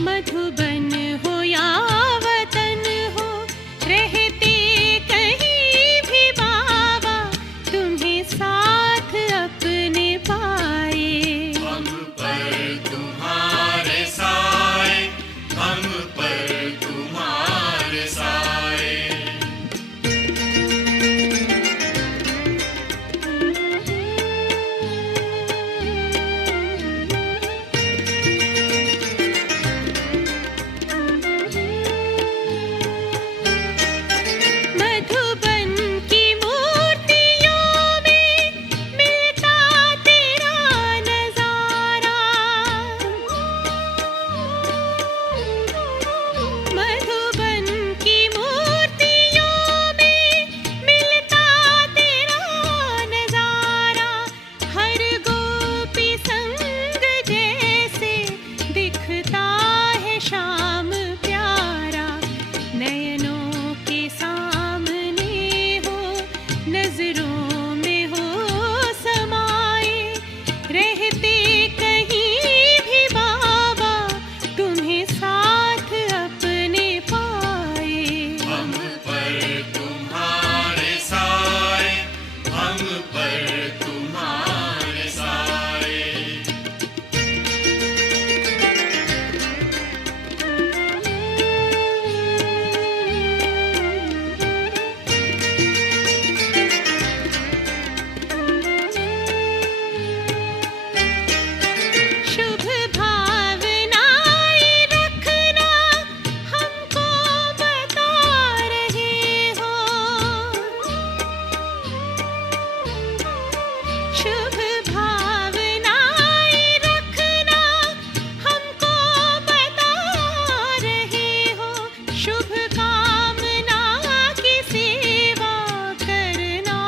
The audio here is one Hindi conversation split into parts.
मधुबन हो या वतन हो, रहते कहीं भी बाबा तुम्हें साथ अपने पाए। हम पर तुम्हारे साए, हम पर तुम्हारे साए। मधुबन की मूर्तियों में मिलता तेरा नजारा, मधुबन की मूर्तियों में मिलता तेरा नजारा। हर गोपी संग जैसे दिखता है शाम प्यारा, नयनों के सामने हो, नजरों में हो समाए। रहते कहीं भी बाबा तुम्हें साथ अपने पाए। हम पर तुम्हारे साए, हम पर तुम्हारे साए। शुभ भावनाएं रखना हमको बता रहे हो, शुभ भावनाएं रखना हमको बता रहे हो। शुभ कामना की सेवा करना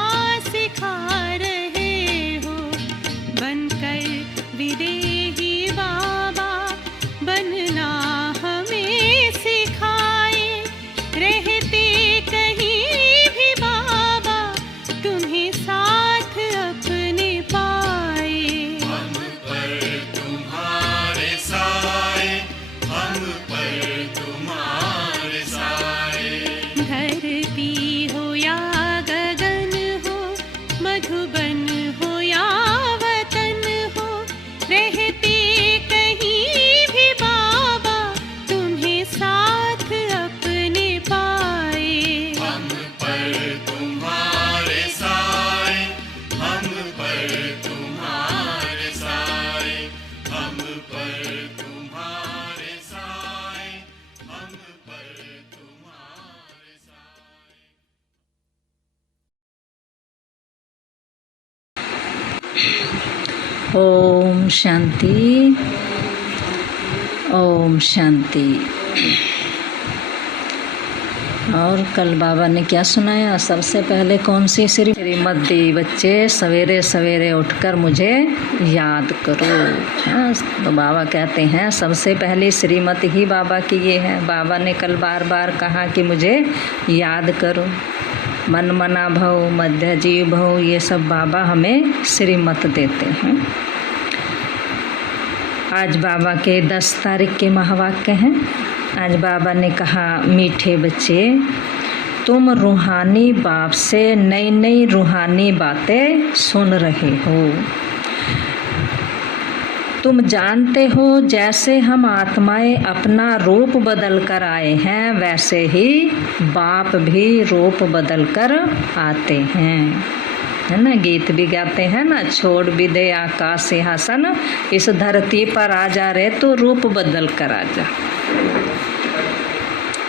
सिखा रहे हो। बनकर विदेही बाबा बनना हमें सिखाए। रहते कहीं भी बाबा तुम्हें साथ अपने पाए। हम पर तुम्हारे साए, हम पर तुम्हारे साए। धरती हो या गगन हो, मधुबन हो या वतन हो, रहते कहीं भी बाबा तुम्हें साथ अपने पाए। हम पर तुम्हारे साए, हम पर तुम्हारे साए। हम पर तुम्हारे साए, हम पर तुम्हारे साए। ओम शांति, ओम शांति। और कल बाबा ने क्या सुनाया? सबसे पहले कौन सी श्रीमत दी? बच्चे सवेरे सवेरे उठकर मुझे याद करो। हाँ, तो बाबा कहते हैं सबसे पहली श्रीमत ही बाबा की ये है। बाबा ने कल बार बार कहा कि मुझे याद करो। मन मना भव, मध्य जीव भव, ये सब बाबा हमें श्रीमत देते हैं। आज बाबा के 10 तारीख के महावाक्य हैं। आज बाबा ने कहा, मीठे बच्चे, तुम रूहानी बाप से नई नई रूहानी बातें सुन रहे हो। तुम जानते हो जैसे हम आत्माएं अपना रूप बदल कर आए हैं, वैसे ही बाप भी रूप बदल कर आते हैं। है ना, गीत भी गाते हैं ना, छोड़ भी दे आकाश सिंहासन, इस धरती पर आ जा रे तो रूप बदल कर आ जा।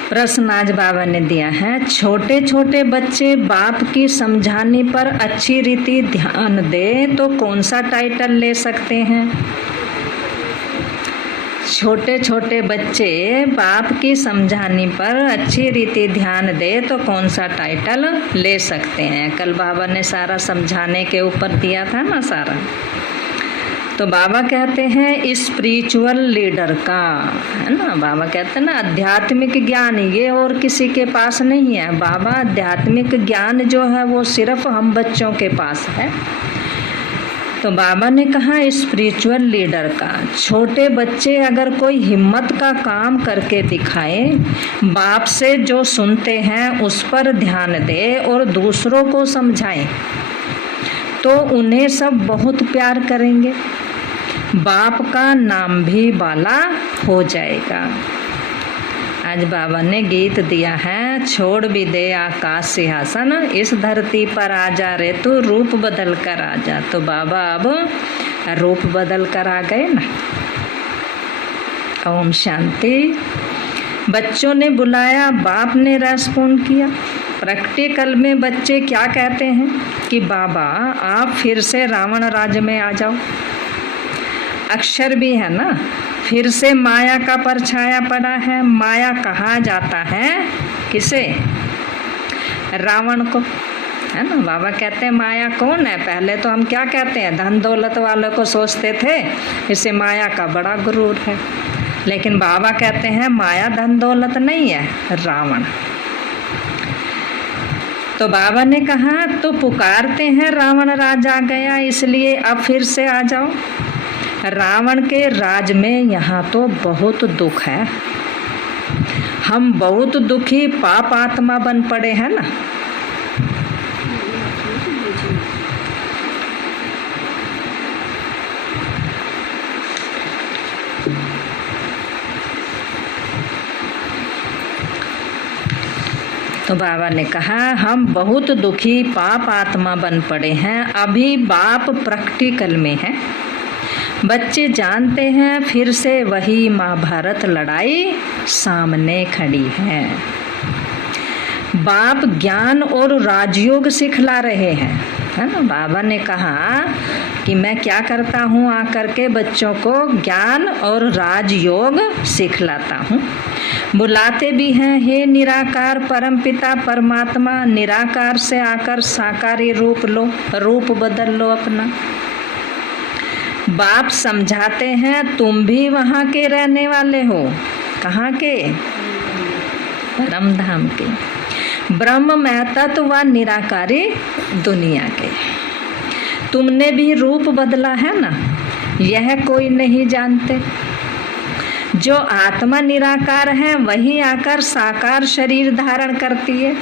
प्रश्न आज बाबा ने दिया है, छोटे छोटे बच्चे बाप की समझाने पर अच्छी रीति ध्यान दे तो कौन सा टाइटल ले सकते हैं? छोटे छोटे बच्चे बाप की समझाने पर अच्छी रीति ध्यान दे तो कौन सा टाइटल ले सकते हैं? कल बाबा ने सारा समझाने के ऊपर दिया था ना सारा। तो बाबा कहते हैं स्पिरिचुअल लीडर का, है ना, बाबा कहते हैं ना आध्यात्मिक ज्ञान ये और किसी के पास नहीं है। बाबा आध्यात्मिक ज्ञान जो है वो सिर्फ हम बच्चों के पास है। तो तो बाबा ने कहा स्पिरिचुअल लीडर का छोटे बच्चे अगर कोई हिम्मत का काम करके दिखाए, बाप से जो सुनते हैं उस पर ध्यान दे और दूसरों को समझाएं, तो उन्हें सब बहुत प्यार करेंगे, बाप का नाम भी बाला हो जाएगा। आज बाबा ने गीत दिया है, छोड़ भी दे आकाश सिंहासन, इस धरती पर आ जा रे तू, रूप बदल कर आ जा। तो बाबा अब रूप बदल कर आ गए ना। ओम शांति। बच्चों ने बुलाया, बाप ने रेस्पॉन्ड किया। प्रैक्टिकल में बच्चे क्या कहते हैं कि बाबा आप फिर से रावण राज्य में आ जाओ। अक्षर भी है ना, फिर से माया का परछाया पड़ा है। माया कहा जाता है किसे? रावण को, है ना। बाबा कहते हैं माया कौन है? पहले तो हम क्या कहते हैं, धन दौलत वालों को सोचते थे, इसे माया का बड़ा गुरूर है। लेकिन बाबा कहते हैं माया धन दौलत नहीं है, रावण। तो बाबा ने कहा तो पुकारते हैं रावण राज आ गया, इसलिए अब फिर से आ जाओ। रावण के राज में यहाँ तो बहुत दुख है, हम बहुत दुखी पाप आत्मा बन पड़े हैं ना। तो बाबा ने कहा हम बहुत दुखी पाप आत्मा बन पड़े हैं। अभी बाप प्रैक्टिकल में है, बच्चे जानते हैं फिर से वही महाभारत लड़ाई सामने खड़ी है। बाप ज्ञान और राजयोग सिखला रहे हैं, है ना। बाबा ने कहा कि मैं क्या करता हूँ, आकर के बच्चों को ज्ञान और राजयोग सिखलाता हूँ। बुलाते भी हैं, हे निराकार परमपिता परमात्मा, निराकार से आकर साकारी रूप लो, रूप बदल लो अपना। बाप समझाते हैं तुम भी वहाँ के रहने वाले हो। कहाँ के? परम धाम के, ब्रह्म में तत्व व निराकारी दुनिया के। तुमने भी रूप बदला है ना, यह कोई नहीं जानते। जो आत्मा निराकार है वही आकर साकार शरीर धारण करती है,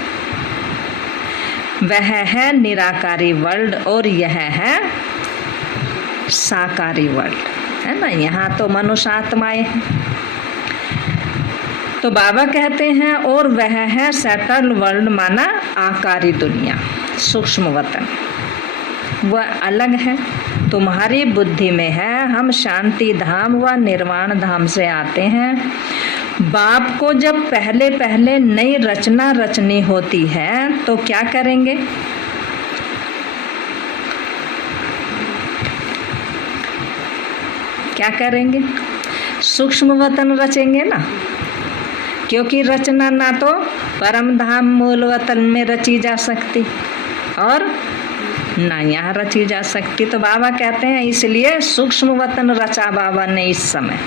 वह है निराकारी वर्ल्ड और यह है साकारी वर्ल्ड, है ना। यहाँ तो मनुष्य आत्माएं हैं। तो बाबा कहते हैं और वह है सेटल वर्ल्ड, माना आकारी दुनिया, सूक्ष्म वतन, वह अलग है, तुम्हारी बुद्धि में है। हम शांति धाम व निर्वाण धाम से आते हैं। बाप को जब पहले पहले नई रचना रचनी होती है तो क्या करेंगे? क्या करेंगे? सूक्ष्म वतन रचेंगे ना, क्योंकि रचना ना तो परम धाम मूल वतन में रची जा सकती और ना यहाँ रची जा सकती। तो बाबा कहते हैं इसलिए सूक्ष्म वतन रचा बाबा ने इस समय।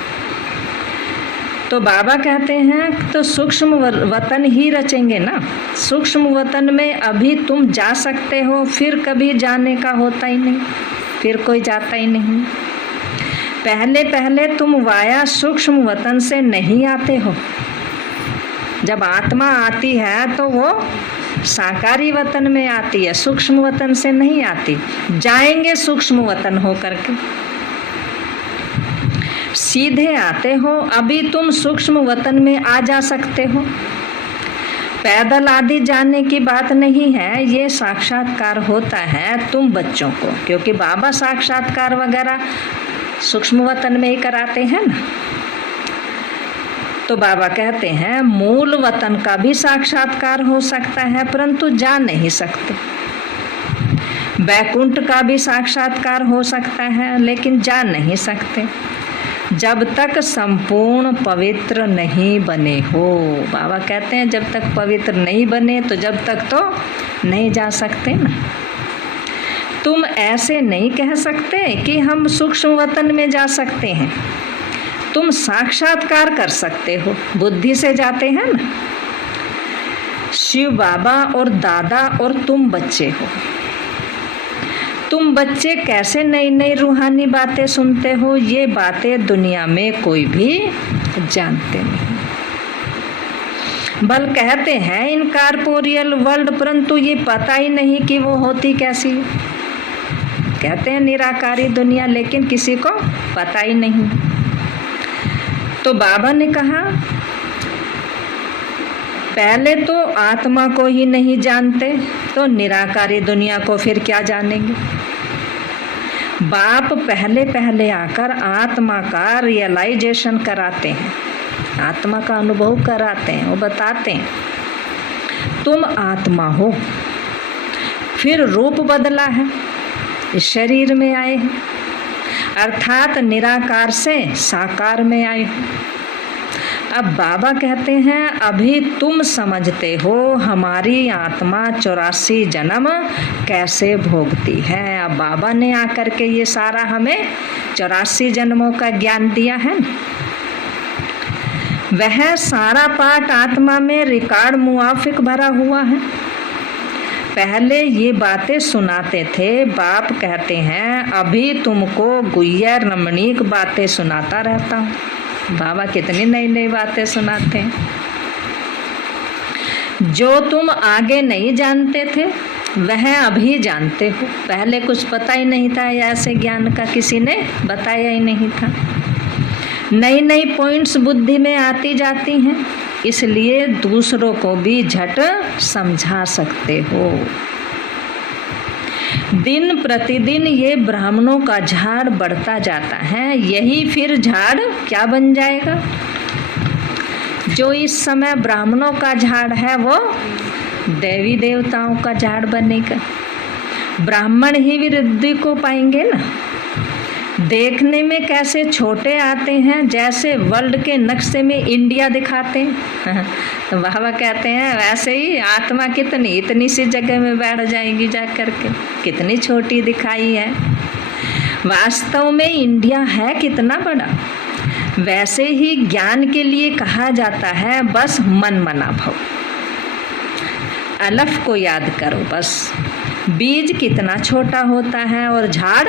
तो बाबा कहते हैं तो सूक्ष्म वतन ही रचेंगे ना। सूक्ष्म वतन में अभी तुम जा सकते हो, फिर कभी जाने का होता ही नहीं, फिर कोई जाता ही नहीं। पहले पहले तुम वाया सूक्ष्म वतन से नहीं आते हो। जब आत्मा आती है तो वो साकारी वतन में आती है, सूक्ष्म वतन से नहीं आती। जाएंगे सूक्ष्म वतन हो करके, सीधे आते हो। अभी तुम सूक्ष्म वतन में आ जा सकते हो, पैदल आदि जाने की बात नहीं है। ये साक्षात्कार होता है तुम बच्चों को, क्योंकि बाबा साक्षात्कार वगैरह सूक्ष्म वतन में ही कराते हैं ना। तो बाबा कहते हैं मूल वतन का भी साक्षात्कार हो सकता है, परंतु जा नहीं सकते। बैकुंठ का भी साक्षात्कार हो सकता है, लेकिन जा नहीं सकते जब तक संपूर्ण पवित्र नहीं बने हो। बाबा कहते हैं जब तक पवित्र नहीं बने तो जब तक तो नहीं जा सकते ना। तुम ऐसे नहीं कह सकते कि हम सूक्ष्म वतन में जा सकते हैं। तुम साक्षात्कार कर सकते हो, बुद्धि से जाते हैं ना। शिव बाबा और दादा और तुम बच्चे हो, तुम बच्चे कैसे नई नई रूहानी बातें सुनते हो? ये बातें दुनिया में कोई भी जानते नहीं। बल कहते हैं इनकॉर्पोरियल वर्ल्ड, परंतु ये पता ही नहीं कि वो होती कैसी है। कहते हैं निराकारी दुनिया, लेकिन किसी को पता ही नहीं। तो बाबा ने कहा पहले तो आत्मा को ही नहीं जानते तो निराकारी दुनिया को फिर क्या जानेंगे। बाप पहले पहले आकर आत्मा का रियलाइजेशन कराते हैं, आत्मा का अनुभव कराते हैं। वो बताते हैं तुम आत्मा हो, फिर रूप बदला है, इस शरीर में आए हैं, अर्थात निराकार से साकार में आए हो। अब बाबा कहते हैं अभी तुम समझते हो हमारी आत्मा 84 जन्म कैसे भोगती है। अब बाबा ने आकर के ये सारा हमें 84 जन्मों का ज्ञान दिया है। वह सारा पाठ आत्मा में रिकॉर्ड मुआफिक भरा हुआ है। पहले ये बातें सुनाते थे, बाप कहते हैं अभी तुमको गुह्य रमणीक बातें सुनाता रहता हूँ। बाबा कितनी नई नई बातें सुनाते हैं जो तुम आगे नहीं जानते थे वह अभी जानते हो। पहले कुछ पता ही नहीं था, ऐसे ज्ञान का किसी ने बताया ही नहीं था। नई नई पॉइंट्स बुद्धि में आती जाती हैं, इसलिए दूसरों को भी झट समझा सकते हो। दिन प्रतिदिन ये ब्राह्मणों का झाड़ बढ़ता जाता है, यही फिर झाड़ क्या बन जाएगा। जो इस समय ब्राह्मणों का झाड़ है वो देवी देवताओं का झाड़ बनेगा। ब्राह्मण ही वृद्धि को पाएंगे ना। देखने में कैसे छोटे आते हैं, जैसे वर्ल्ड के नक्शे में इंडिया दिखाते हैं। तो बाबा कहते हैं वैसे ही आत्मा कितनी इतनी सी जगह में बैठ जाएगी जाकर के, कितनी छोटी दिखाई है। वास्तव में इंडिया है कितना बड़ा। वैसे ही ज्ञान के लिए कहा जाता है बस मन मना भव, अलफ को याद करो बस। बीज कितना छोटा होता है और झाड़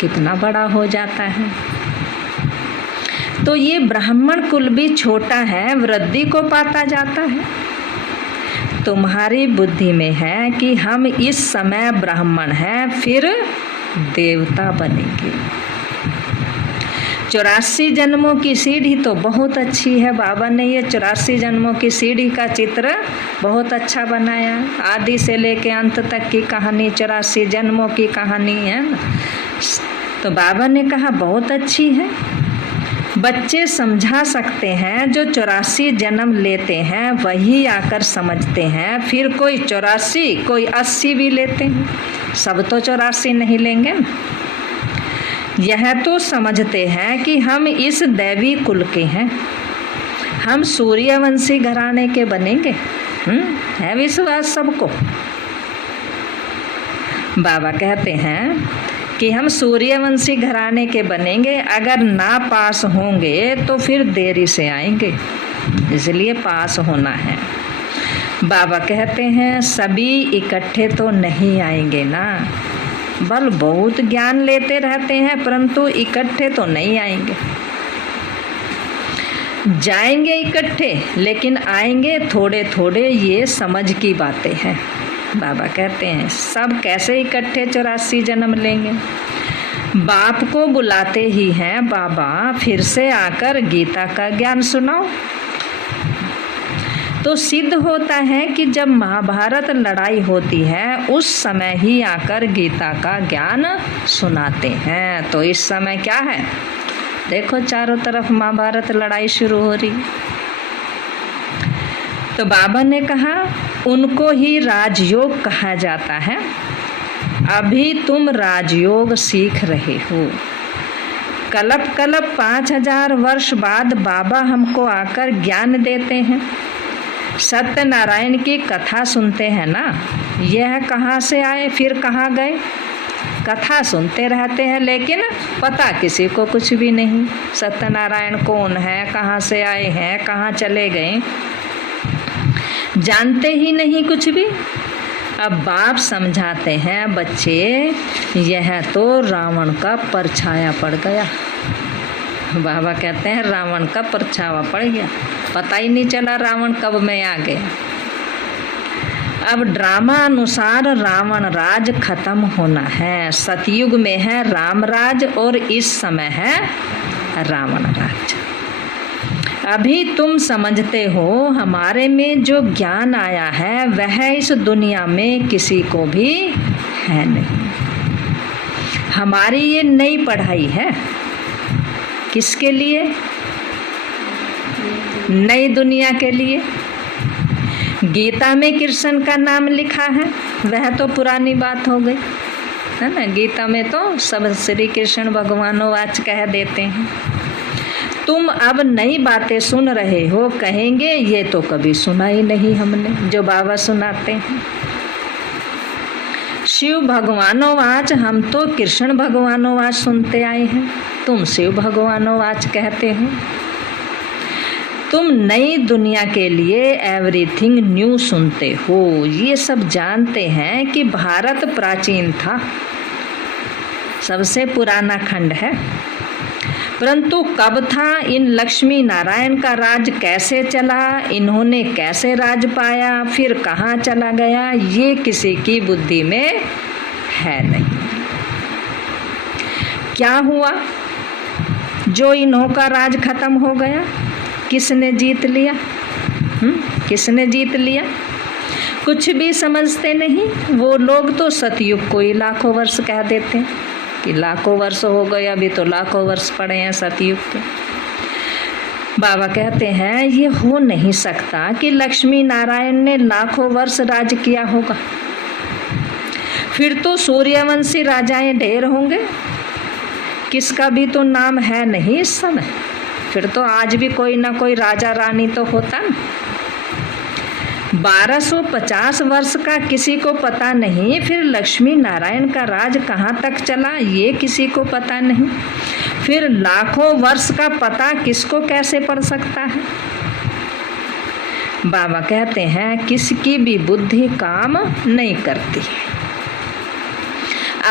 कितना बड़ा हो जाता है। तो ये ब्राह्मण कुल भी छोटा है, वृद्धि को पाता जाता है। तुम्हारी बुद्धि में है कि हम इस समय ब्राह्मण हैं, फिर देवता बनेंगे। 84 जन्मों की सीढ़ी तो बहुत अच्छी है। बाबा ने ये 84 जन्मों की सीढ़ी का चित्र बहुत अच्छा बनाया। आदि से लेके अंत तक की कहानी 84 जन्मों की कहानी है। तो बाबा ने कहा बहुत अच्छी है। बच्चे समझा सकते हैं, जो 84 जन्म लेते हैं वही आकर समझते हैं। फिर कोई 84 कोई 80 भी लेते हैं, सब तो 84 नहीं लेंगे। यह तो समझते हैं कि हम इस दैवी कुल के हैं, हम सूर्यवंशी घराने के बनेंगे। है विश्वास सबको। बाबा कहते हैं कि हम सूर्यवंशी घराने के बनेंगे। अगर ना पास होंगे तो फिर देरी से आएंगे, इसलिए पास होना है। बाबा कहते हैं सभी इकट्ठे तो नहीं आएंगे ना। बल बहुत ज्ञान लेते रहते हैं परंतु इकट्ठे तो नहीं आएंगे। जाएंगे इकट्ठे लेकिन आएंगे थोड़े थोड़े, ये समझ की बातें हैं। बाबा कहते हैं सब कैसे इकट्ठे 84 जन्म लेंगे। बाप को बुलाते ही हैं बाबा फिर से आकर गीता का ज्ञान सुनाओ। तो सिद्ध होता है कि जब महाभारत लड़ाई होती है उस समय ही आकर गीता का ज्ञान सुनाते हैं। तो इस समय क्या है, देखो चारों तरफ महाभारत लड़ाई शुरू हो रही। तो बाबा ने कहा उनको ही राजयोग कहा जाता है। अभी तुम राजयोग सीख रहे हो। कल्प कल्प 5000 वर्ष बाद बाबा हमको आकर ज्ञान देते हैं। सत्यनारायण की कथा सुनते हैं ना, यह कहाँ से आए फिर कहाँ गए। कथा सुनते रहते हैं लेकिन पता किसी को कुछ भी नहीं। सत्यनारायण कौन है, कहाँ से आए हैं, कहाँ चले गए, जानते ही नहीं कुछ भी। अब बाप समझाते हैं, बच्चे यह तो रावण का परछाया पड़ गया। बाबा कहते हैं रावण का परछावा पड़ गया, पता ही नहीं चला रावण कब में आ गया। अब ड्रामा अनुसार रावण राज खत्म होना है। सतयुग में है राम राज और इस समय है रावण राज। अभी तुम समझते हो हमारे में जो ज्ञान आया है वह इस दुनिया में किसी को भी है नहीं। हमारी ये नई पढ़ाई है, किसके लिए? नई दुनिया के लिए। गीता में कृष्ण का नाम लिखा है, वह तो पुरानी बात हो गई है ना। गीता में तो सब श्री कृष्ण भगवानोवाच कह देते हैं। तुम अब नई बातें सुन रहे हो, कहेंगे ये तो कभी सुना ही नहीं हमने, जो बाबा सुनाते हैं। शिव भगवानोवाच, हम तो कृष्ण भगवानोवाच सुनते आए हैं, तुम शिव भगवानोवाच कहते हो। तुम नई दुनिया के लिए एवरीथिंग न्यू सुनते हो। ये सब जानते हैं कि भारत प्राचीन था, सबसे पुराना खंड है, परंतु कब था, इन लक्ष्मी नारायण का राज कैसे चला, इन्होंने कैसे राज पाया, फिर कहाँ चला गया, ये किसी की बुद्धि में है नहीं। क्या हुआ जो इन्हों का राज खत्म हो गया? किसने जीत लिया? किसने जीत लिया? कुछ भी समझते नहीं। वो लोग तो सतयुग को ही लाखों वर्ष कह देते हैं कि लाखों वर्ष हो गए, अभी तो लाखों वर्ष पड़े हैं सतयुग के। बाबा कहते हैं ये हो नहीं सकता कि लक्ष्मी नारायण ने लाखों वर्ष राज किया होगा। फिर तो सूर्यवंशी राजाएं ढेर होंगे, किसका भी तो नाम है नहीं इस समय। फिर तो आज भी कोई ना कोई राजा रानी तो होता ना। 1250 वर्ष का किसी को पता नहीं, फिर लक्ष्मी नारायण का राज कहाँ तक चला ये किसी को पता नहीं। फिर लाखों वर्ष का पता किसको कैसे पड़ सकता है? बाबा कहते हैं किसकी भी बुद्धि काम नहीं करती है।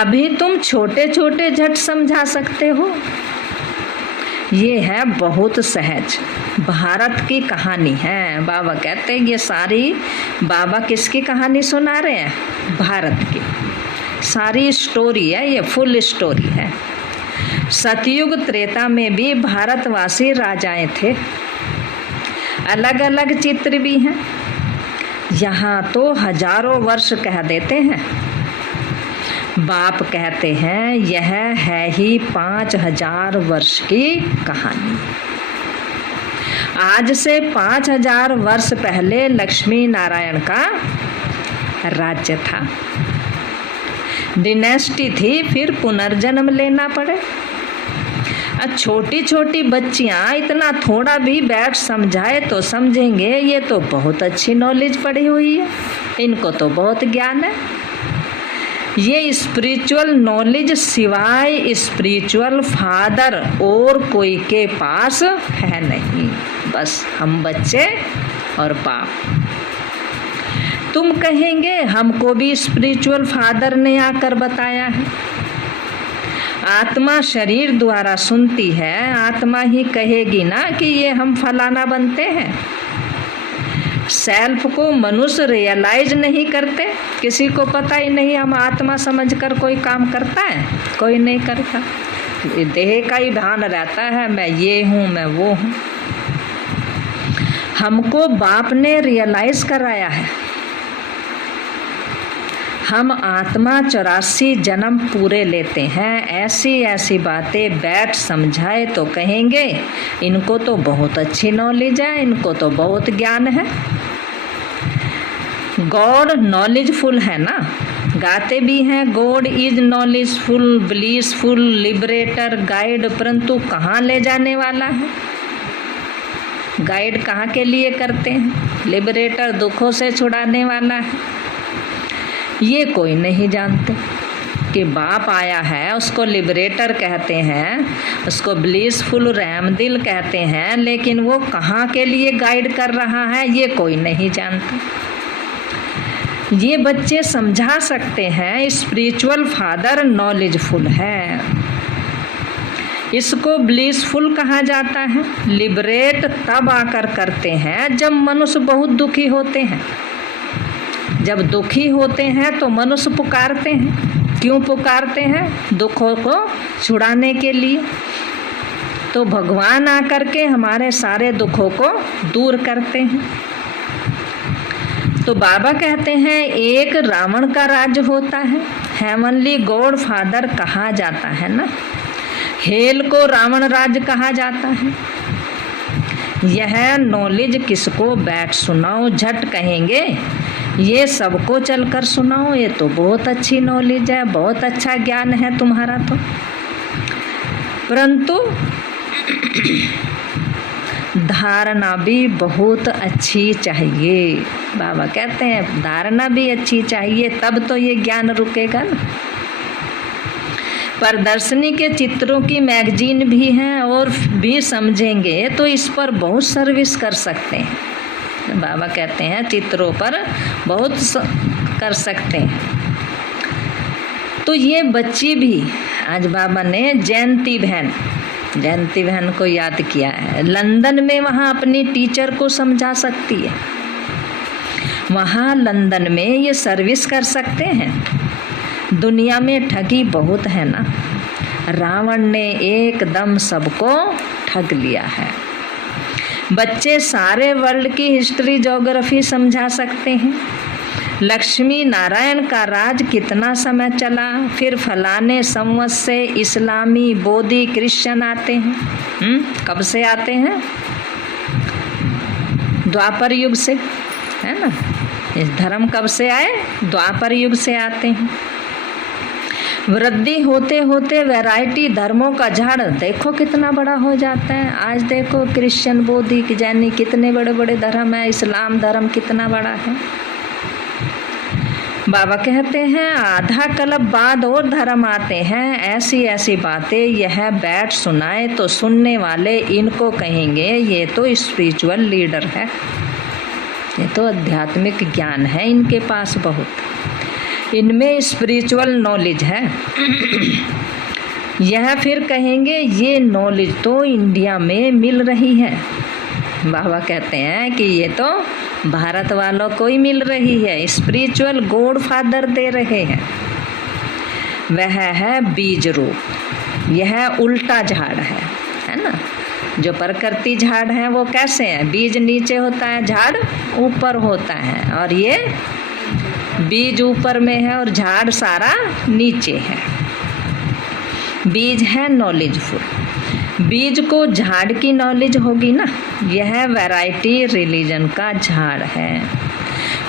अभी तुम छोटे छोटे झट समझा सकते हो, ये है बहुत सहज। भारत की कहानी है। बाबा कहते हैं ये सारी, बाबा किसकी कहानी सुना रहे हैं? भारत की सारी स्टोरी है, ये फुल स्टोरी है। सतयुग त्रेता में भी भारतवासी राजाएं थे, अलग अलग चित्र भी हैं। यहाँ तो हजारों वर्ष कह देते हैं, बाप कहते हैं यह है ही 5000 वर्ष की कहानी। आज से 5000 वर्ष पहले लक्ष्मी नारायण का राज्य था, डिनेस्टी थी, फिर पुनर्जन्म लेना पड़े। छोटी छोटी बच्चियां इतना थोड़ा भी बैठ समझाए तो समझेंगे ये तो बहुत अच्छी नॉलेज पड़ी हुई है, इनको तो बहुत ज्ञान है। ये स्पिरिचुअल नॉलेज सिवाय स्पिरिचुअल फादर और कोई के पास है नहीं, बस हम बच्चे और बाप। तुम कहेंगे हमको भी स्पिरिचुअल फादर ने आकर बताया है। आत्मा शरीर द्वारा सुनती है, आत्मा ही कहेगी ना कि ये हम फलाना बनते हैं। सेल्फ को मनुष्य रियलाइज नहीं करते, किसी को पता ही नहीं हम आत्मा समझकर कोई काम करता है, कोई नहीं करता। देह का ही भान रहता है, मैं ये हूँ, मैं वो हूँ। हमको बाप ने रियलाइज कराया है। हम आत्मा 84 जन्म पूरे लेते हैं। ऐसी ऐसी बातें बैठ समझाए तो कहेंगे इनको तो बहुत अच्छी नॉलेज है, इनको तो बहुत ज्ञान है। गॉड नॉलेजफुल है ना, गाते भी हैं God is knowledgeful, blissful, liberator, guide, परंतु कहाँ ले जाने वाला है? गाइड कहाँ के लिए करते हैं? लिबरेटर दुखों से छुड़ाने वाला है। ये कोई नहीं जानते कि बाप आया है, उसको लिबरेटर कहते हैं, उसको ब्लिसफुल रहमदिल कहते हैं, लेकिन वो कहाँ के लिए गाइड कर रहा है ये कोई नहीं जानता। ये बच्चे समझा सकते हैं स्पिरिचुअल फादर नॉलेजफुल है। इसको ब्लिसफुल कहा जाता है। लिबरेट तब आकर करते हैं जब मनुष्य बहुत दुखी होते हैं। जब दुखी होते हैं तो मनुष्य पुकारते हैं। क्यों पुकारते हैं? दुखों को छुड़ाने के लिए। तो भगवान आकर के हमारे सारे दुखों को दूर करते हैं। तो बाबा कहते हैं एक रावण का राज्य होता है, हेवनली गॉड फादर कहा जाता है ना। हेल को रावण राज्य कहा जाता है। यह नॉलेज किसको बैठ सुनाओ, झट कहेंगे ये सबको चलकर सुनाओ। ये तो बहुत अच्छी नॉलेज है, बहुत अच्छा ज्ञान है तुम्हारा तो। परंतु धारणा भी बहुत अच्छी चाहिए। बाबा कहते हैं धारणा भी अच्छी चाहिए, तब तो ये ज्ञान रुकेगा ना। प्रदर्शनी के चित्रों की मैगजीन भी हैं और भी समझेंगे तो इस पर बहुत सर्विस कर सकते हैं। बाबा कहते हैं चित्रों पर बहुत कर सकते हैं। तो ये बच्ची भी, आज बाबा ने जयंती बहन को याद किया है। लंदन में वहाँ अपनी टीचर को समझा सकती है। वहाँ लंदन में ये सर्विस कर सकते हैं। दुनिया में ठगी बहुत है ना। रावण ने एकदम सबको ठग लिया है। बच्चे सारे वर्ल्ड की हिस्ट्री ज्योग्राफी समझा सकते हैं। लक्ष्मी नारायण का राज कितना समय चला, फिर फलाने संवत से इस्लामी, बौद्धी, क्रिश्चियन आते हैं। कब से आते हैं? द्वापर युग से, है ना। इस धर्म कब से आए? द्वापर युग से आते हैं। वृद्धि होते होते वैरायटी धर्मों का झाड़ देखो कितना बड़ा हो जाता है। आज देखो क्रिश्चियन, बौद्धी, जैनी कितने बड़े बड़े धर्म है। इस्लाम धर्म कितना बड़ा है। बाबा कहते हैं आधा कल्प बाद और धर्म आते हैं। ऐसी ऐसी बातें यह बैठ सुनाए तो सुनने वाले इनको कहेंगे ये तो स्पिरिचुअल लीडर है, ये तो आध्यात्मिक ज्ञान है इनके पास, बहुत इनमें स्पिरिचुअल नॉलेज है। यह फिर कहेंगे ये नॉलेज तो इंडिया में मिल रही है। बाबा कहते हैं कि ये तो भारत वालों को ही मिल रही है, स्पिरिचुअल गॉड फादर दे रहे हैं। वह है बीज रूप। यह उल्टा झाड़ है ना। जो प्रकृति झाड़ है वो कैसे है? बीज नीचे होता है, झाड़ ऊपर होता है। और ये बीज ऊपर में है और झाड़ सारा नीचे है। बीज है नॉलेजफुल। बीज को झाड़ की नॉलेज होगी ना। यह वैरायटी रिलीजन का झाड़ है।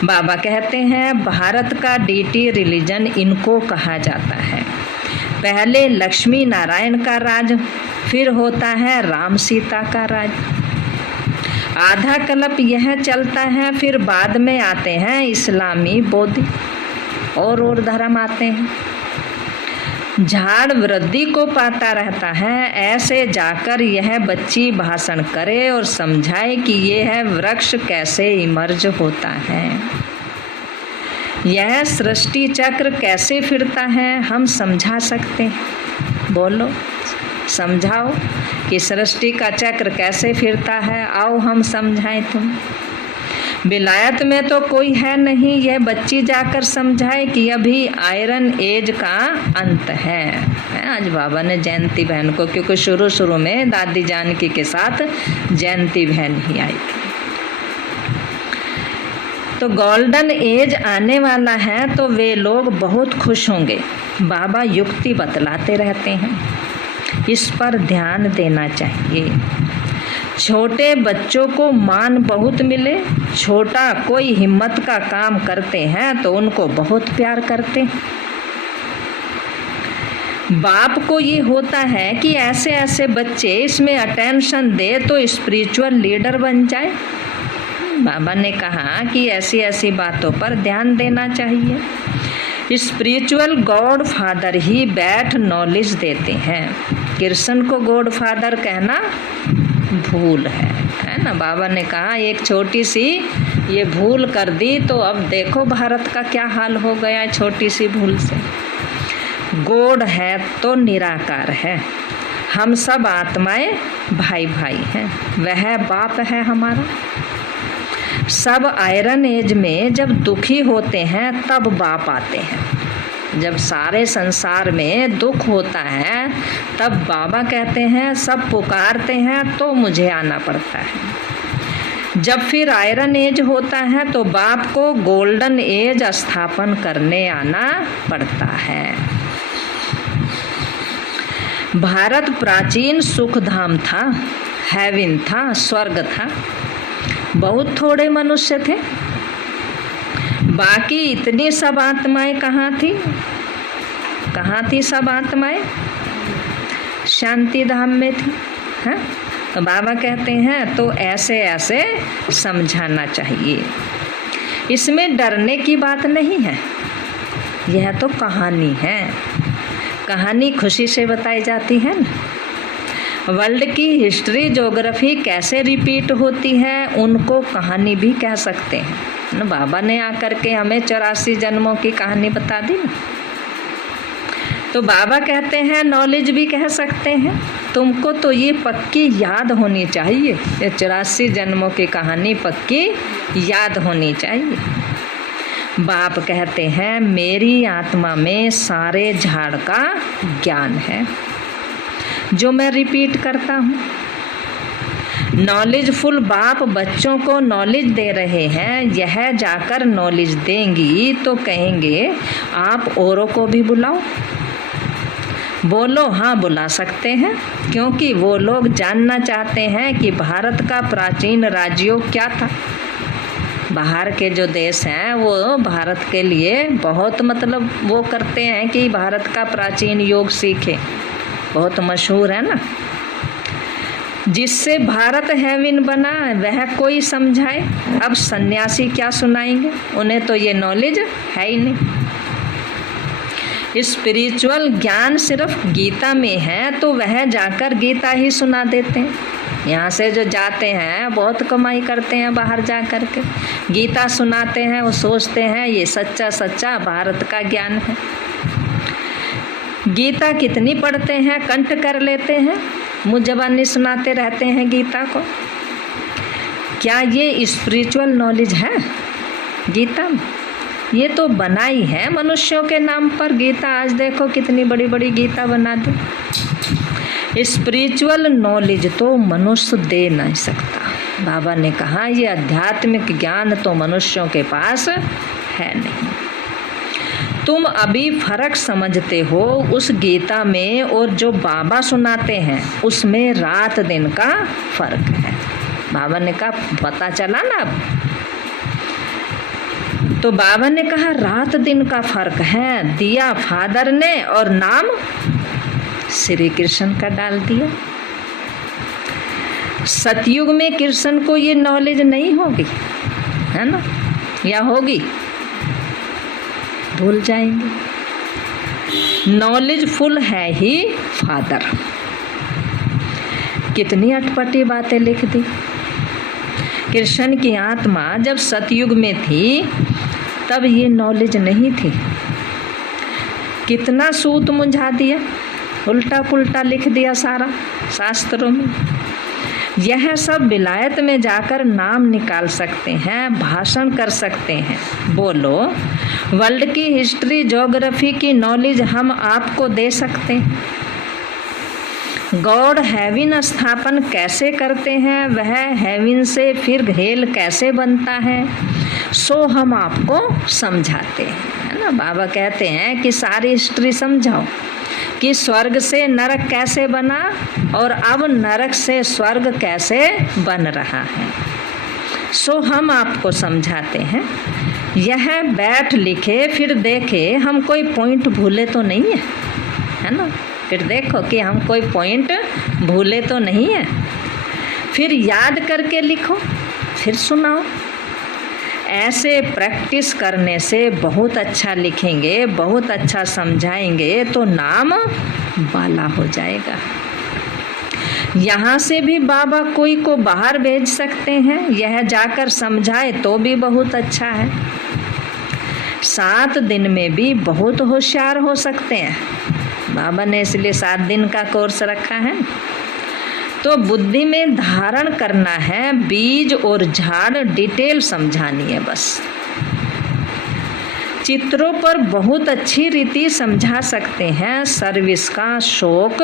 बाबा कहते हैं भारत का डीटी रिलीजन इनको कहा जाता है। पहले लक्ष्मी नारायण का राज, फिर होता है राम सीता का राज। आधा कल्प यह चलता है, फिर बाद में आते हैं इस्लामी, बौद्ध और धर्म आते हैं। झाड़ वृद्धि को पाता रहता है। ऐसे जाकर यह बच्ची भाषण करे और समझाए कि यह वृक्ष कैसे इमर्ज होता है, यह सृष्टि चक्र कैसे फिरता है, हम समझा सकते हैं। बोलो, समझाओ कि सृष्टि का चक्र कैसे फिरता है। आओ हम समझाएं तुम। विलायत में तो कोई है नहीं, यह बच्ची जाकर समझाए कि अभी आयरन एज का अंत है। आज बाबा ने जयंती बहन को, क्योंकि शुरू में दादी जानकी के साथ जयंती बहन ही आई थी। तो गोल्डन एज आने वाला है तो वे लोग बहुत खुश होंगे। बाबा युक्ति बतलाते रहते हैं, इस पर ध्यान देना चाहिए। छोटे बच्चों को मान बहुत मिले। छोटा कोई हिम्मत का काम करते हैं तो उनको बहुत प्यार करते हैं। बाप को ये होता है कि ऐसे ऐसे बच्चे इसमें अटेंशन दे तो स्पिरिचुअल लीडर बन जाए। बाबा ने कहा कि ऐसी ऐसी बातों पर ध्यान देना चाहिए। स्पिरिचुअल गॉड फादर ही बैठ नॉलेज देते हैं। कृष्ण को गॉड फादर कहना भूल है है ना। बाबा ने कहा एक छोटी सी ये भूल कर दी तो अब देखो भारत का क्या हाल हो गया छोटी सी भूल से। गॉड है तो निराकार है, हम सब आत्माएं भाई भाई हैं, वह बाप है हमारा। सब आयरन एज में जब दुखी होते हैं तब बाप आते हैं। जब सारे संसार में दुख होता है तब बाबा कहते हैं, सब पुकारते हैं तो मुझे आना पड़ता है। जब फिर आयरन एज होता है तो बाप को गोल्डन एज स्थापन करने आना पड़ता है। भारत प्राचीन सुखधाम था, हेवन था, स्वर्ग था। बहुत थोड़े मनुष्य थे, बाकी इतनी सब आत्माएं कहाँ थी? कहाँ थी सब आत्माएं? शांति धाम में थी। हाँ, तो बाबा कहते हैं तो ऐसे ऐसे समझाना चाहिए। इसमें डरने की बात नहीं है, यह तो कहानी है। कहानी खुशी से बताई जाती है ना। वर्ल्ड की हिस्ट्री ज्योग्राफी कैसे रिपीट होती है उनको कहानी भी कह सकते हैं ना। बाबा ने आकर के हमें 84 जन्मों की कहानी बता दी ना। तो बाबा कहते हैं नॉलेज भी कह सकते हैं। तुमको तो ये पक्की याद होनी चाहिए, ये 84 जन्मों की कहानी पक्की याद होनी चाहिए। बाप कहते हैं मेरी आत्मा में सारे झाड़ का ज्ञान है जो मैं रिपीट करता हूँ। नॉलेजफुल बाप बच्चों को नॉलेज दे रहे हैं। यह जाकर नॉलेज देंगी तो कहेंगे आप औरों को भी बुलाओ। बोलो हाँ, बुला सकते हैं, क्योंकि वो लोग जानना चाहते हैं कि भारत का प्राचीन राजयोग क्या था। बाहर के जो देश हैं वो भारत के लिए बहुत मतलब वो करते हैं कि भारत का प्राचीन योग सीखें, बहुत मशहूर है ना। जिससे भारत हेवन बना वह कोई समझाए। अब सन्यासी क्या सुनाएंगे, उन्हें तो ये नॉलेज है ही नहीं। स्पिरिचुअल ज्ञान सिर्फ गीता में है तो वह जाकर गीता ही सुना देते हैं। यहाँ से जो जाते हैं बहुत कमाई करते हैं, बाहर जा कर के गीता सुनाते हैं। वो सोचते हैं ये सच्चा सच्चा भारत का ज्ञान है। गीता कितनी पढ़ते हैं, कंठ कर लेते हैं, मुँह ज़बानी सुनाते रहते हैं गीता को। क्या ये स्पिरिचुअल नॉलेज है गीता में? ये तो बनाई है मनुष्यों के नाम पर गीता। आज देखो कितनी बड़ी बड़ी गीता बना दी। स्पिरिचुअल नॉलेज तो मनुष्य दे नहीं सकता। बाबा ने कहा ये आध्यात्मिक ज्ञान तो मनुष्यों के पास है नहीं। तुम अभी फर्क समझते हो उस गीता में और जो बाबा सुनाते हैं उसमें रात दिन का फर्क है। बाबा ने कहा पता चला ना अब। तो बाबा ने कहा रात दिन का फर्क है। दिया फादर ने और नाम श्री कृष्ण का डाल दिया। सतयुग में कृष्ण को ये नॉलेज नहीं होगी, है ना, या होगी? भूल जाएंगे। नॉलेज फुल है ही फादर। कितनी अटपटी बातें लिख दी। कृष्ण की आत्मा जब सतयुग में थी तब ये नॉलेज नहीं थी। कितना सूत मुझा दिया, उल्टा पुल्टा लिख दिया सारा शास्त्रों में। यह सब विलायत में जाकर नाम निकाल सकते हैं, भाषण कर सकते हैं। बोलो वर्ल्ड की हिस्ट्री ज्योग्राफी की नॉलेज हम आपको दे सकते हैं। गॉड हेवन स्थापन कैसे करते हैं, वह हेवन से फिर हेल कैसे बनता है, सो हम आपको समझाते हैं, है ना। बाबा कहते हैं कि सारी हिस्ट्री समझाओ कि स्वर्ग से नरक कैसे बना और अब नरक से स्वर्ग कैसे बन रहा है, सो हम आपको समझाते हैं। यह बैठ लिखे फिर देखे हम कोई पॉइंट भूले तो नहीं है, है ना। फिर देखो कि हम कोई पॉइंट भूले तो नहीं है। फिर याद करके लिखो, फिर सुनाओ। ऐसे प्रैक्टिस करने से बहुत अच्छा लिखेंगे, बहुत अच्छा समझाएंगे तो नाम बाला हो जाएगा। यहाँ से भी बाबा कोई को बाहर भेज सकते हैं, यह जाकर समझाए तो भी बहुत अच्छा है। 7 दिन में भी बहुत होशियार हो सकते हैं। बाबा ने इसलिए 7 दिन का कोर्स रखा है। तो बुद्धि में धारण करना है, बीज और झाड़ डिटेल समझानी है बस। चित्रों पर बहुत अच्छी रीति समझा सकते हैं। सर्विस का शौक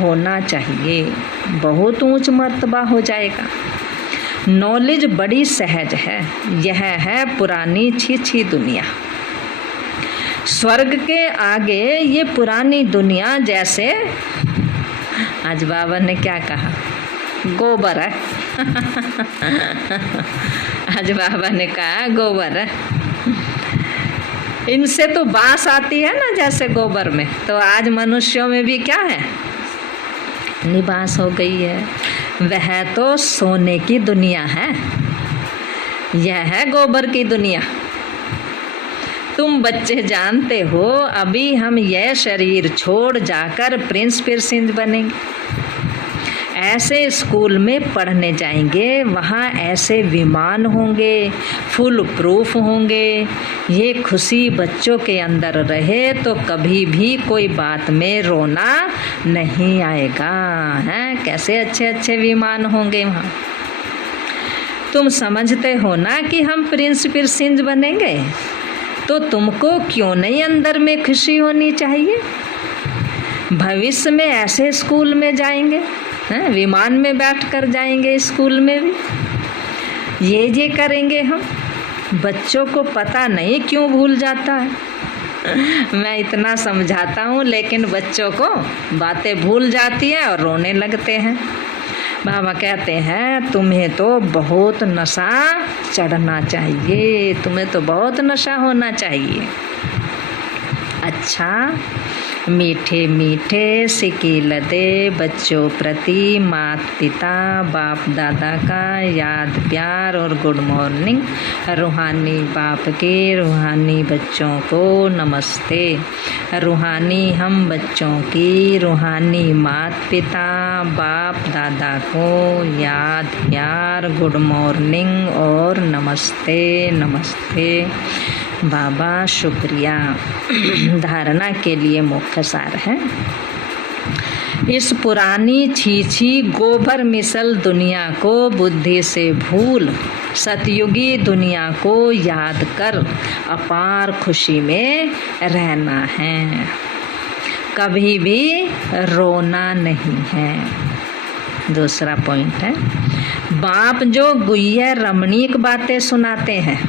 होना चाहिए, बहुत ऊंच मर्तबा हो जाएगा। नॉलेज बड़ी सहज है, यह है पुरानी छी दुनिया। स्वर्ग के आगे ये पुरानी दुनिया जैसे, आज बाबा ने क्या कहा, गोबर है। आज बाबा ने कहा गोबर है। इनसे तो बास आती है ना जैसे गोबर में, तो आज मनुष्यों में भी क्या है, निबास हो गई है। वह तो सोने की दुनिया है, यह है गोबर की दुनिया। तुम बच्चे जानते हो अभी हम यह शरीर छोड़ जाकर प्रिंस पिरसिंज बनेंगे। ऐसे स्कूल में पढ़ने जाएंगे, वहाँ ऐसे विमान होंगे, फुल प्रूफ होंगे। ये खुशी बच्चों के अंदर रहे तो कभी भी कोई बात में रोना नहीं आएगा। हैं, कैसे अच्छे अच्छे विमान होंगे वहाँ। तुम समझते हो ना कि हम प्रिंस पिरसिंज बनेंगे, तो तुमको क्यों नहीं अंदर में खुशी होनी चाहिए। भविष्य में ऐसे स्कूल में जाएंगे, विमान में बैठकर जाएंगे, स्कूल में भी ये करेंगे हम। बच्चों को पता नहीं क्यों भूल जाता है। मैं इतना समझाता हूँ लेकिन बच्चों को बातें भूल जाती है और रोने लगते हैं। बाबा कहते हैं तुम्हें तो बहुत नशा चढ़ना चाहिए, तुम्हें तो बहुत नशा होना चाहिए। अच्छा, मीठे मीठे सिकील दे बच्चों प्रति माता पिता बाप दादा का याद प्यार और गुड मॉर्निंग। रूहानी बाप के रूहानी बच्चों को नमस्ते। रूहानी हम बच्चों की रूहानी माता पिता बाप दादा को याद प्यार गुड मॉर्निंग और नमस्ते नमस्ते। बाबा शुक्रिया। धारणा के लिए मुख्य सार है, इस पुरानी छीछी गोबर मिसल दुनिया को बुद्धि से भूल सतयुगी दुनिया को याद कर अपार खुशी में रहना है। कभी भी रोना नहीं है। दूसरा पॉइंट है, बाप जो गुह्य रमणीक बातें सुनाते हैं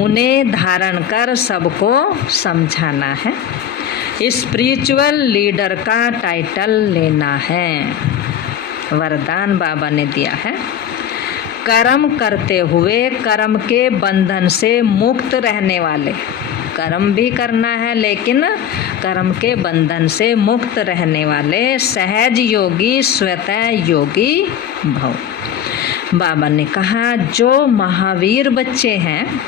उन्हें धारण कर सबको समझाना है। स्पिरिचुअल लीडर का टाइटल लेना है। वरदान बाबा ने दिया है, कर्म करते हुए कर्म के बंधन से मुक्त रहने वाले। कर्म भी करना है लेकिन कर्म के बंधन से मुक्त रहने वाले सहज योगी स्वतः योगी भव। बाबा ने कहा जो महावीर बच्चे हैं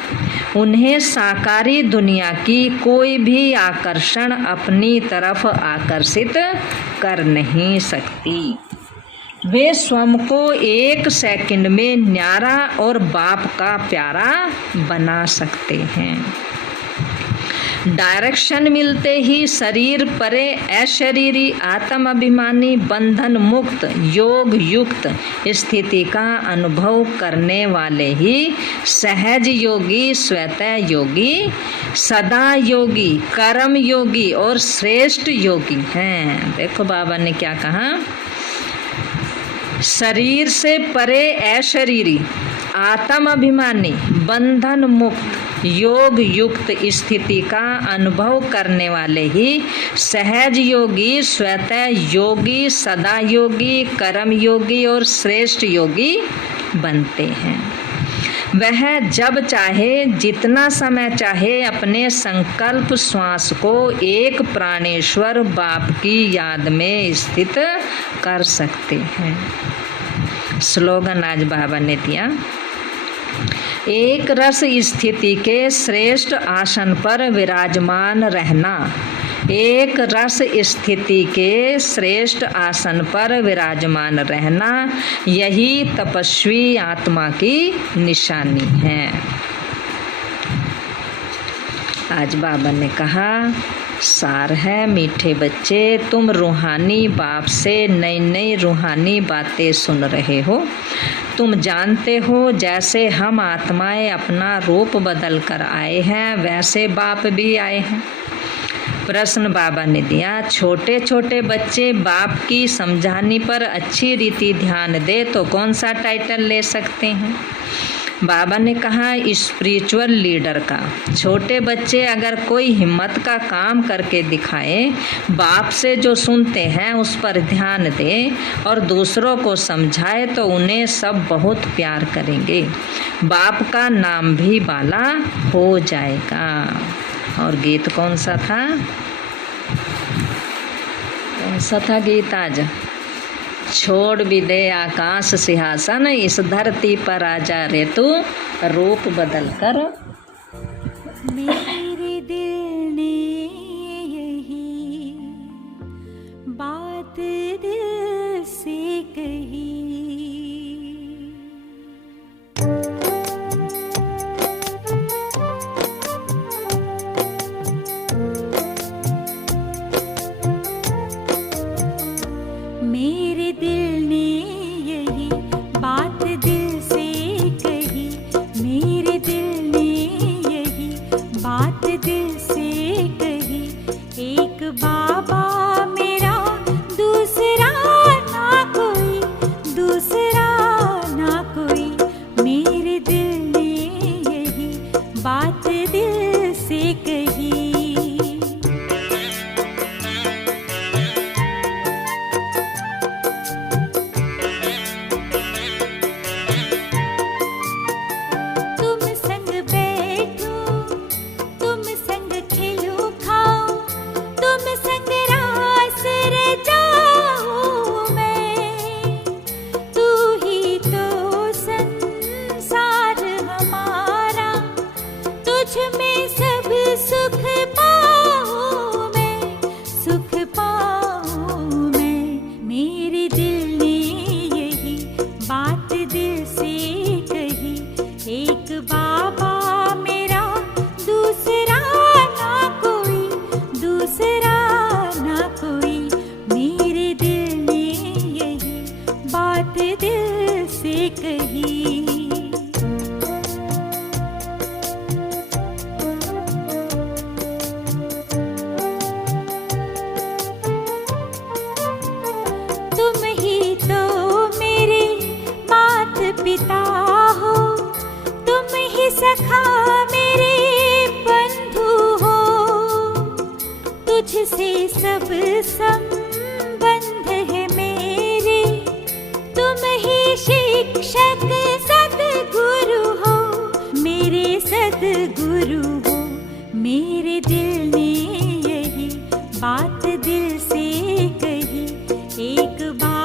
उन्हें साकारी दुनिया की कोई भी आकर्षण अपनी तरफ आकर्षित कर नहीं सकती। वे स्वयं को 1 सेकंड में न्यारा और बाप का प्यारा बना सकते हैं। डायरेक्शन मिलते ही शरीर परे अशरीरी आत्म अभिमानी बंधन मुक्त योग युक्त स्थिति का अनुभव करने वाले ही सहज योगी स्वतः योगी सदा योगी कर्म योगी और श्रेष्ठ योगी हैं। देखो बाबा ने क्या कहा, शरीर से परे अशरीरी आत्म अभिमानी बंधन मुक्त योग युक्त स्थिति का अनुभव करने वाले ही सहज योगी स्वतः योगी सदा योगी कर्म योगी और श्रेष्ठ योगी बनते हैं। वह जब चाहे जितना समय चाहे अपने संकल्प श्वास को एक प्राणेश्वर बाप की याद में स्थित कर सकते हैं। स्लोगन आज बाबा ने दिया, एक रस स्थिति के श्रेष्ठ आसन पर विराजमान रहना एक रस स्थिति के श्रेष्ठ आसन पर विराजमान रहना, यही तपस्वी आत्मा की निशानी है। आज बाबा ने कहा, सार है मीठे बच्चे, तुम रूहानी बाप से नई नई रूहानी बातें सुन रहे हो। तुम जानते हो जैसे हम आत्माएं अपना रूप बदल कर आए हैं, वैसे बाप भी आए हैं। प्रश्न बाबा ने दिया, छोटे छोटे बच्चे बाप की समझानी पर अच्छी रीति ध्यान दे तो कौन सा टाइटल ले सकते हैं? बाबा ने कहा, स्पिरिचुअल लीडर का। छोटे बच्चे अगर कोई हिम्मत का काम करके दिखाए, बाप से जो सुनते हैं उस पर ध्यान दे और दूसरों को समझाए तो उन्हें सब बहुत प्यार करेंगे। बाप का नाम भी बाला हो जाएगा। और गीत कौन सा था? कौन सा था गीत आज? छोड़ भी दे आकाश सिंहासन, इस धरती पर आजा रे तू रूप बदल कर। मेरे दिल ने यही बात दिल से कही। मेरे दिल ने यही बात दिल से कही। मेरे दिल ने यही बात दिल से कही। एक बाबा मेरा, दूसरा ना कोई, दूसरा ना कोई। मेरे दिल ने यही बात दिल से कही। सखा मेरे बंधु हो, तुझसे सब संबंध है मेरे। तुम ही शिक्षक सद्गुरु हो, मेरे सद्गुरु हो। मेरे दिल ने यही बात दिल से कही। एक बार